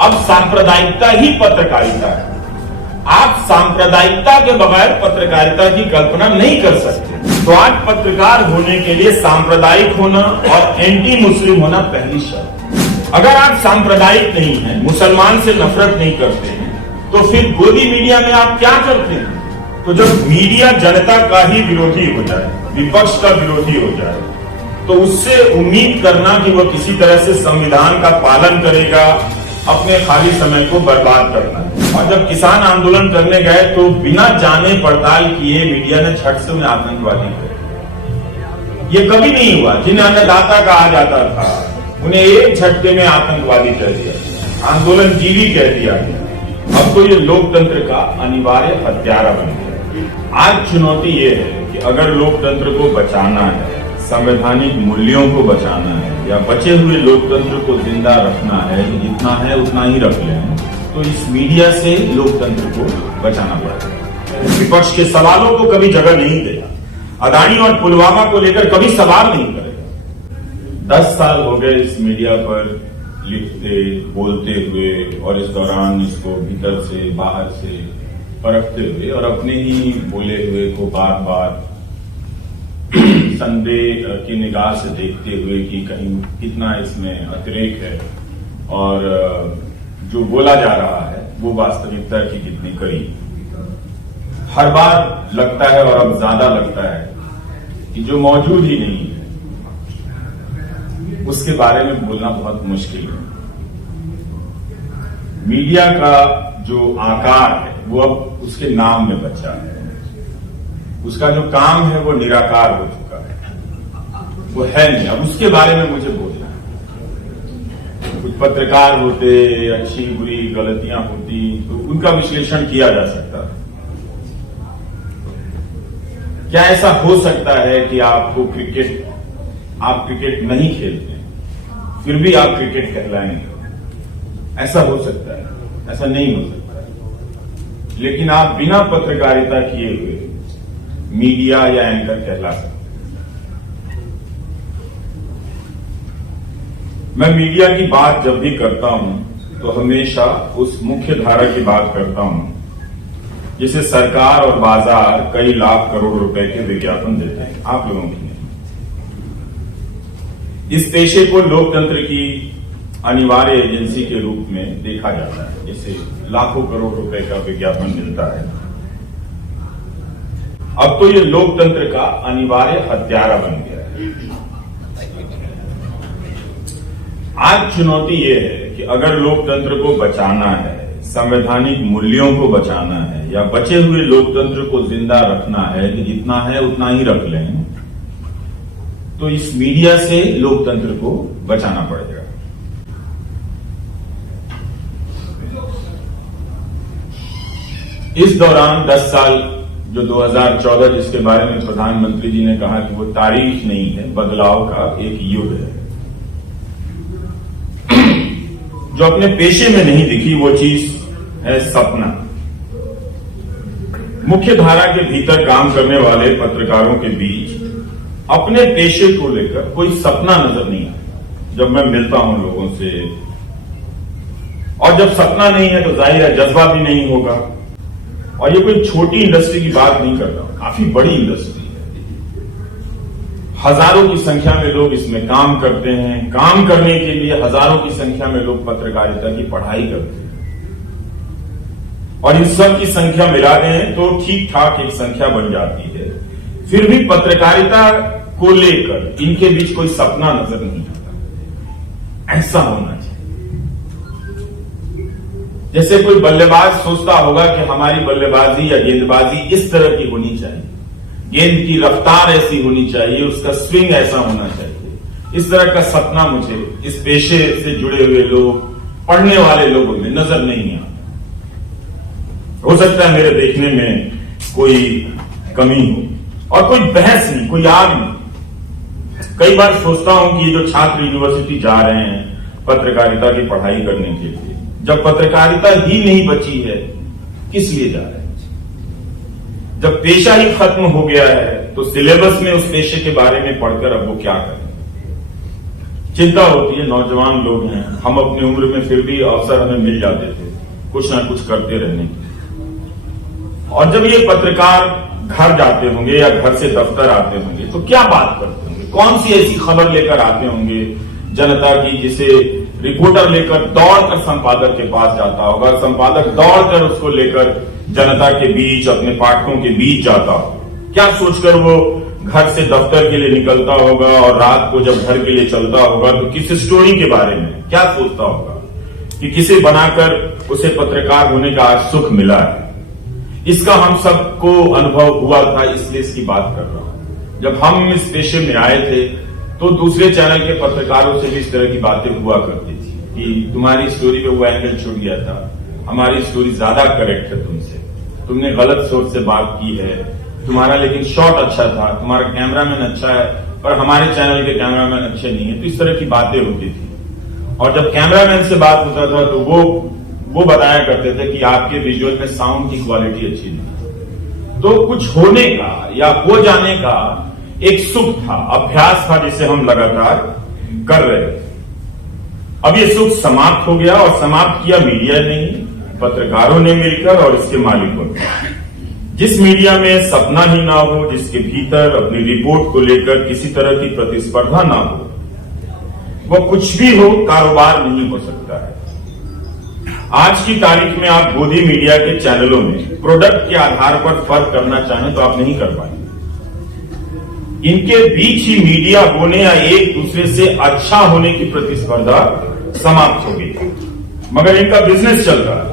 अब सांप्रदायिकता ही पत्रकारिता है। आप सांप्रदायिकता के बगैर पत्रकारिता की कल्पना नहीं कर सकते। तो आज पत्रकार होने के लिए सांप्रदायिक होना और एंटी मुस्लिम होना पहली शर्त। अगर आप सांप्रदायिक नहीं हैं, मुसलमान से नफरत नहीं करते हैं, तो फिर गोदी मीडिया में आप क्या करते हैं? तो जब मीडिया जनता का ही विरोधी हो जाए, विपक्ष का विरोधी हो जाए, तो उससे उम्मीद करना कि वह किसी तरह से संविधान का पालन करेगा, अपने खाली समय को बर्बाद करना है। और जब किसान आंदोलन करने गए तो बिना जाने पड़ताल किए मीडिया ने झट से उन्हें आतंकवादी कहा। ये कभी नहीं हुआ। जिन्हें अन्नदाता कहा जाता था उन्हें एक झटके में आतंकवादी कह दिया, आंदोलन जीवी कह दिया गया। अब तो ये लोकतंत्र का अनिवार्य हत्यारा बन गया। आज चुनौती ये है कि अगर लोकतंत्र को बचाना है, संवैधानिक मूल्यों को बचाना है, या बचे हुए लोकतंत्र को जिंदा रखना है, जितना है उतना ही रख लें, तो इस मीडिया से लोकतंत्र को बचाना पड़ेगा। विपक्ष के सवालों को कभी जगह नहीं देगा। अदानी और पुलवामा को लेकर कभी सवाल नहीं करेगा। 10 साल हो गए इस मीडिया पर लिखते बोलते हुए, और इस दौरान इसको भीतर से बाहर से परखते हुए और अपने ही बोले हुए को बार बार संदेह की निगाह से देखते हुए कि कहीं कितना इसमें अतिरेक है और जो बोला जा रहा है वो वास्तविकता की कितनी करीब। हर बार लगता है, और अब ज्यादा लगता है, कि जो मौजूद ही नहीं है उसके बारे में बोलना बहुत मुश्किल है। मीडिया का जो आकार है वो अब उसके नाम में बचा है। उसका जो काम है वो निराकार हो चुका है, वो है नहीं। अब उसके बारे में मुझे बोलना है। कुछ पत्रकार होते, अच्छी बुरी गलतियां होती तो उनका विश्लेषण किया जा सकता है। क्या ऐसा हो सकता है कि आप क्रिकेट नहीं खेलते फिर भी आप क्रिकेट कहलाएंगे? ऐसा हो सकता है? ऐसा नहीं हो सकता है। लेकिन आप बिना पत्रकारिता किए हुए मीडिया या एंकर कहला सकते। मैं मीडिया की बात जब भी करता हूं तो हमेशा उस मुख्य धारा की बात करता हूं जिसे सरकार और बाजार कई लाख करोड़ रुपए के विज्ञापन देते हैं, आप लोगों के लिए। इस पेशे को लोकतंत्र की अनिवार्य एजेंसी के रूप में देखा जाता है, जिसे लाखों करोड़ रुपए का विज्ञापन मिलता है। अब तो ये लोकतंत्र का अनिवार्य हत्यारा बन गया है। आज चुनौती ये है कि अगर लोकतंत्र को बचाना है, संवैधानिक मूल्यों को बचाना है, या बचे हुए लोकतंत्र को जिंदा रखना है, कि जितना है उतना ही रख लें, तो इस मीडिया से लोकतंत्र को बचाना पड़ेगा। इस दौरान 10 साल जो 2014 जिसके बारे में प्रधानमंत्री जी ने कहा कि वो तारीख नहीं है, बदलाव का एक युग है। जो अपने पेशे में नहीं दिखी वो चीज है सपना। मुख्य धारा के भीतर काम करने वाले पत्रकारों के बीच अपने पेशे को लेकर कोई सपना नजर नहीं आता। जब मैं मिलता हूं लोगों से, और जब सपना नहीं है तो जाहिर है जज्बा भी नहीं होगा। और ये कोई छोटी इंडस्ट्री की बात नहीं करता, काफी बड़ी इंडस्ट्री है। हजारों की संख्या में लोग इसमें काम करते हैं। काम करने के लिए हजारों की संख्या में लोग पत्रकारिता की पढ़ाई करते हैं, और इन सब की संख्या मिला दें तो ठीक ठाक एक संख्या बन जाती है। फिर भी पत्रकारिता को लेकर इनके बीच कोई सपना नजर नहीं आता। ऐसा होना चाहिए। जैसे कोई बल्लेबाज सोचता होगा कि हमारी बल्लेबाजी या गेंदबाजी इस तरह की होनी चाहिए, गेंद की रफ्तार ऐसी होनी चाहिए, उसका स्विंग ऐसा होना चाहिए। इस तरह का सपना मुझे इस पेशे से जुड़े हुए लोग, पढ़ने वाले लोगों में नजर नहीं आता। हो सकता है मेरे देखने में कोई कमी हो, और कोई बहस नहीं, कोई आग नहीं। कई बार सोचता हूं कि जो छात्र यूनिवर्सिटी जा रहे हैं पत्रकारिता की पढ़ाई करने के लिए, जब पत्रकारिता ही नहीं बची है किस लिए जा रहे हैं? जब पेशा ही खत्म हो गया है तो सिलेबस में उस पेशे के बारे में पढ़कर अब वो क्या करें? चिंता होती है, नौजवान लोग हैं हम, अपनी उम्र में फिर भी अवसर हमें मिल जाते थे कुछ ना कुछ करते रहने की। और जब ये पत्रकार घर जाते होंगे या घर से दफ्तर आते होंगे तो क्या बात करते होंगे, कौन सी ऐसी खबर लेकर आते होंगे जनता की जिसे रिपोर्टर लेकर दौड़कर संपादक के पास जाता होगा, संपादक दौड़कर उसको लेकर जनता के बीच, अपने पाठकों के बीच जाता होगा। क्या सोचकर वो घर से दफ्तर के लिए निकलता होगा और रात को जब घर के लिए चलता होगा तो किस स्टोरी के बारे में क्या सोचता होगा कि किसे बनाकर उसे पत्रकार होने का आज सुख मिला है। इसका हम सबको अनुभव हुआ था, इसलिए इसकी बात कर रहा हूं। जब हम इस पेशे में आए थे तो दूसरे चैनल के पत्रकारों से भी इस तरह की बातें हुआ करती थी कि तुम्हारी स्टोरी में वो एंगल छूट गया था, हमारी स्टोरी ज्यादा करेक्ट है तुमसे, तुमने गलत सोच से बात की है, तुम्हारा लेकिन शॉट अच्छा था, तुम्हारा कैमरामैन अच्छा है पर हमारे चैनल के कैमरामैन अच्छे नहीं है। तो इस तरह की बातें होती थी। और जब कैमरामैन से बात होता था तो वो बताया करते थे कि आपके विजुअल में साउंड की क्वालिटी अच्छी नहीं। तो कुछ होने का या हो जाने का एक सुख था, अभ्यास था जिसे हम लगातार कर रहे थे। अब ये सुख समाप्त हो गया और समाप्त किया मीडिया ने, पत्रकारों ने मिलकर और इसके मालिकों ने। जिस मीडिया में सपना ही ना हो, जिसके भीतर अपनी रिपोर्ट को लेकर किसी तरह की प्रतिस्पर्धा ना हो, वो कुछ भी हो, कारोबार नहीं हो सकता है। आज की तारीख में आप गोदी मीडिया के चैनलों में प्रोडक्ट के आधार पर फर्क करना चाहें तो आप नहीं कर पाएंगे। इनके बीच ही मीडिया होने या एक दूसरे से अच्छा होने की प्रतिस्पर्धा समाप्त हो गई, मगर इनका बिजनेस चल रहा है।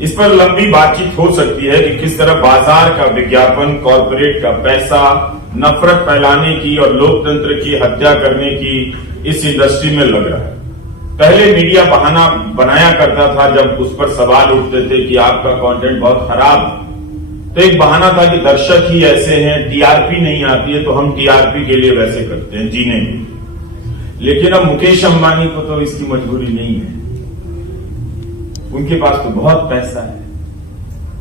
इस पर लंबी बातचीत हो सकती है कि किस तरह बाजार का विज्ञापन, कॉर्पोरेट का पैसा, नफरत फैलाने की और लोकतंत्र की हत्या करने की इस इंडस्ट्री में लग रहा है। पहले मीडिया बहाना बनाया करता था जब उस पर सवाल उठते थे कि आपका कंटेंट बहुत खराब है, तो एक बहाना था कि दर्शक ही ऐसे हैं, टीआरपी नहीं आती है तो हम टीआरपी के लिए वैसे करते हैं, जीने के। लेकिन अब मुकेश अंबानी को तो इसकी मजबूरी नहीं है, उनके पास तो बहुत पैसा है।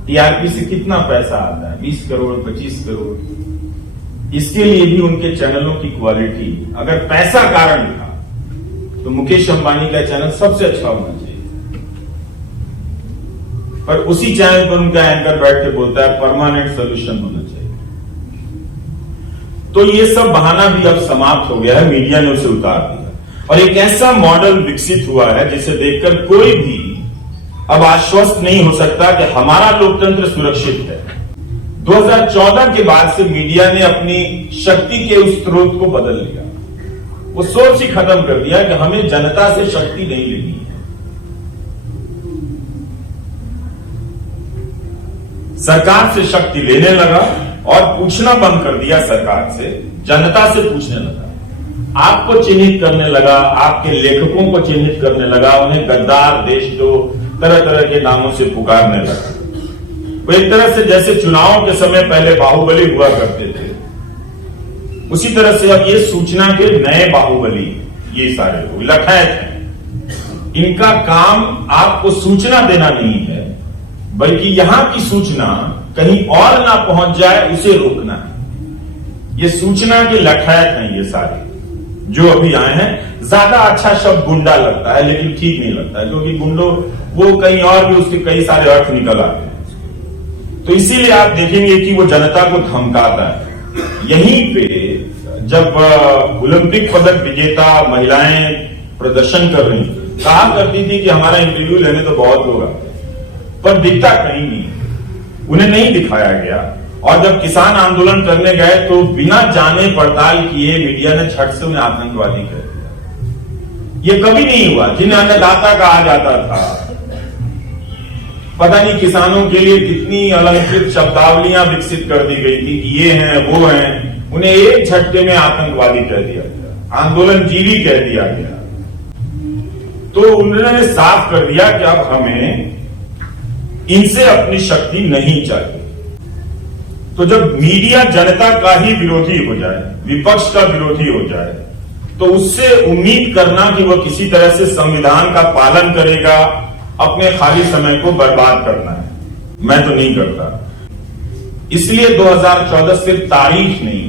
टीआरपी से कितना पैसा आता है, 20 करोड़ 25 करोड़। इसके लिए भी उनके चैनलों की क्वालिटी, अगर पैसा कारण था तो मुकेश अंबानी का चैनल सबसे अच्छा होना चाहिए, पर उसी चैनल पर उनका एंकर बैठ के बोलता है परमानेंट सोल्यूशन होना चाहिए। तो ये सब बहाना भी अब समाप्त हो गया है, मीडिया ने उसे उतार दिया और एक ऐसा मॉडल विकसित हुआ है जिसे देखकर कोई भी अब आश्वस्त नहीं हो सकता कि हमारा लोकतंत्र सुरक्षित है। 2014 के बाद से मीडिया ने अपनी शक्ति के उस स्रोत को बदल लिया, वो सोच ही खत्म कर दिया कि हमें जनता से शक्ति नहीं लेनी है। सरकार से शक्ति लेने लगा और पूछना बंद कर दिया सरकार से, जनता से पूछने लगा। आपको चिन्हित करने लगा, आपके लेखकों को चिन्हित करने लगा, उन्हें गद्दार, देशद्रोह, तरह तरह के नामों से पुकारने लगा। वो एक तरह से जैसे चुनाव के समय पहले बाहुबली हुआ करते थे, उसी तरह से अब ये सूचना के नए बाहुबली, ये सारे लोग लठैत हैं। इनका काम आपको सूचना देना नहीं है, बल्कि यहां की सूचना कहीं और ना पहुंच जाए उसे रोकना है। ये सूचना के लठैत हैं ये सारे जो अभी आए हैं। ज्यादा अच्छा शब्द गुंडा लगता है लेकिन ठीक नहीं लगता है, क्योंकि गुंडो वो कहीं और भी उसके कई सारे अर्थ निकल आते हैं। तो इसीलिए आप देखेंगे कि वो जनता को धमकाता है। यहीं पे जब ओलंपिक पदक विजेता महिलाएं प्रदर्शन कर रही कहा करती थी कि हमारा इंटरव्यू लेने तो बहुत होगा, पर दिखता कहीं नहीं, उन्हें नहीं दिखाया गया। और जब किसान आंदोलन करने गए तो बिना जाने पड़ताल किए मीडिया ने झट से उन्हें आतंकवादी कर दिया। ये कभी नहीं हुआ। जिन्हें अन्नदाता कहा जाता था, पता नहीं किसानों के लिए कितनी अलंकृत शब्दावलियां विकसित कर दी गई थी कि ये हैं वो हैं, उन्हें एक झटके में आतंकवादी कह दिया गया, आंदोलनजीवी कह दिया गया। तो उन्होंने साफ कर दिया कि अब हमें इनसे अपनी शक्ति नहीं चाहिए। तो जब मीडिया जनता का ही विरोधी हो जाए, विपक्ष का विरोधी हो जाए, तो उससे उम्मीद करना कि वह किसी तरह से संविधान का पालन करेगा, अपने खाली समय को बर्बाद करना है, मैं तो नहीं करता। इसलिए 2014 सिर्फ तारीख नहीं,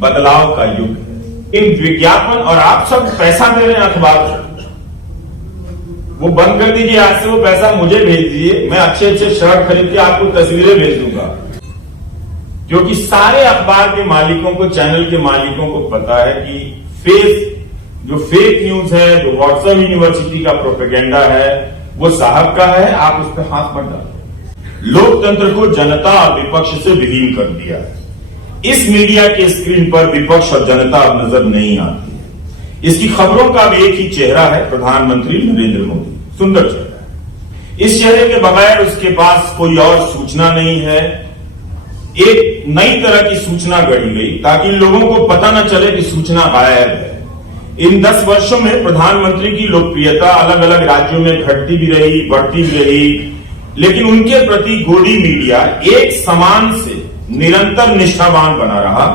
बदलाव का युग है। इन विज्ञापन और आप सब पैसा दे रहे हैं अखबार को, वो बंद कर दीजिए आज से, वो पैसा मुझे भेज दीजिए, मैं अच्छे अच्छे शर्ट खरीद के आपको तस्वीरें भेज दूंगा। क्योंकि सारे अखबार के मालिकों को, चैनल के मालिकों को पता है कि जो फेक न्यूज है, जो व्हाट्सएप यूनिवर्सिटी का प्रोपेगेंडा है, वो साहब का है, आप उस पर हाथ मत डालो। लोकतंत्र को जनता और विपक्ष से विलीन कर दिया है। इस मीडिया के स्क्रीन पर विपक्ष और जनता अब नजर नहीं आती है। इसकी खबरों का भी एक ही चेहरा है, प्रधानमंत्री नरेंद्र मोदी। सुंदर चेहरा है। इस चेहरे के बगैर उसके पास कोई और सूचना नहीं है। एक नई तरह की सूचना गढ़ी गई ताकि लोगों को पता न चले कि सूचना गायब है। इन 10 वर्षों में प्रधानमंत्री की लोकप्रियता अलग अलग राज्यों में घटती भी रही, बढ़ती भी रही, लेकिन उनके प्रति गोदी मीडिया एक समान से निरंतर निष्ठावान बना रहा,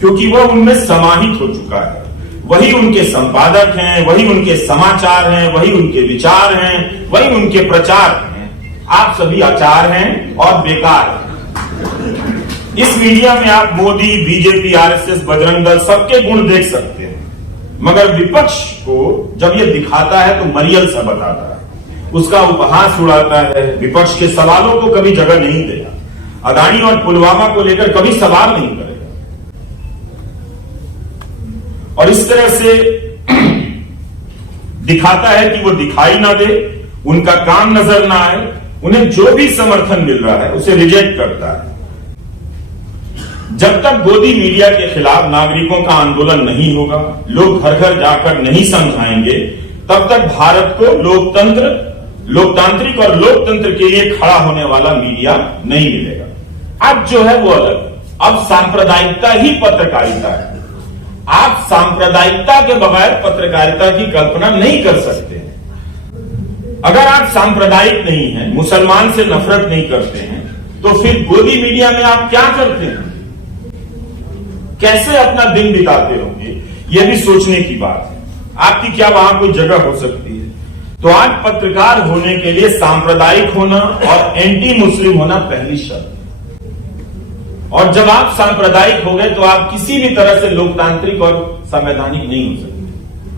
क्योंकि वह उनमें समाहित हो चुका है। वही उनके संपादक हैं, वही उनके समाचार हैं, वही उनके विचार हैं, वही उनके प्रचार हैं। आप सभी आचार हैं और बेकार हैं। इस मीडिया में आप मोदी, बीजेपी, आरएसएस, बजरंग दल सबके गुण देख सकते हैं, मगर विपक्ष को जब ये दिखाता है तो मरियल सा बताता है, उसका उपहास उड़ाता है, विपक्ष के सवालों को कभी जगह नहीं देगा, अदानी और पुलवामा को लेकर कभी सवाल नहीं करेगा। और इस तरह से दिखाता है कि वो दिखाई ना दे, उनका काम नजर ना आए, उन्हें जो भी समर्थन मिल रहा है उसे रिजेक्ट करता है। जब तक गोदी मीडिया के खिलाफ नागरिकों का आंदोलन नहीं होगा, लोग घर घर जाकर नहीं समझाएंगे, तब तक भारत को लोकतांत्रिक और लोकतंत्र के लिए खड़ा होने वाला मीडिया नहीं मिलेगा। अब जो है वो अलग, अब सांप्रदायिकता ही पत्रकारिता है। आप सांप्रदायिकता के बगैर पत्रकारिता की कल्पना नहीं कर सकते। अगर आप सांप्रदायिक नहीं हैं, मुसलमान से नफरत नहीं करते हैं, तो फिर गोदी मीडिया में आप क्या करते हैं, कैसे अपना दिन बिताते होंगे, यह भी सोचने की बात है। आपकी क्या वहां कोई जगह हो सकती है? तो आज पत्रकार होने के लिए सांप्रदायिक होना और एंटी मुस्लिम होना पहली शर्त। और जब आप सांप्रदायिक हो गए तो आप किसी भी तरह से लोकतांत्रिक और संवैधानिक नहीं हो सकते।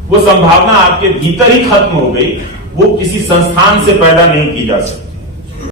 वो संभावना आपके भीतर ही खत्म हो गई, वो किसी संस्थान से पैदा नहीं की जा सकती।